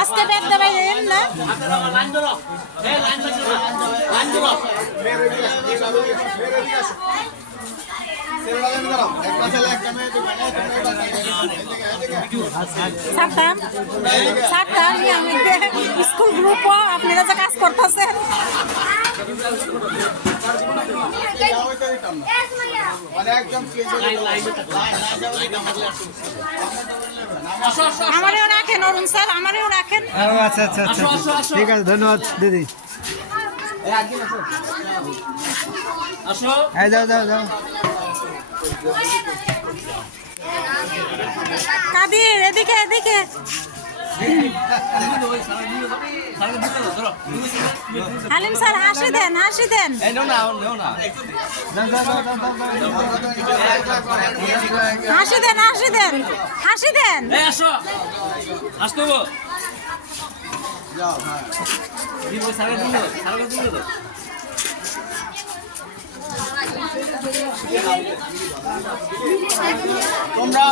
আজকে ব্যাগ দেবাই দেন না লাইন ধরো এই লাইন ধরো লাইন ধরো মেরে দিকে মেরে দিকে সেরা লাইন ধরো একটা ছেলে একটা মেয়ে সাতটা সাতটা আমি স্কুল গ্রুপ আপনারা যে কাজ করতেছেন আমারেও রাখেন অরুণ স্যার আমারেও রাখেন। আচ্ছা আচ্ছা আচ্ছা ঠিক আছে ধন্যবাদ দিদি। যাও যাও যাও কাদির এদিকে এদিকে হালিম স্যার হাসি দেন হাসি দেন হাসি দেন হাসি দেন হাসি দেন তোমরা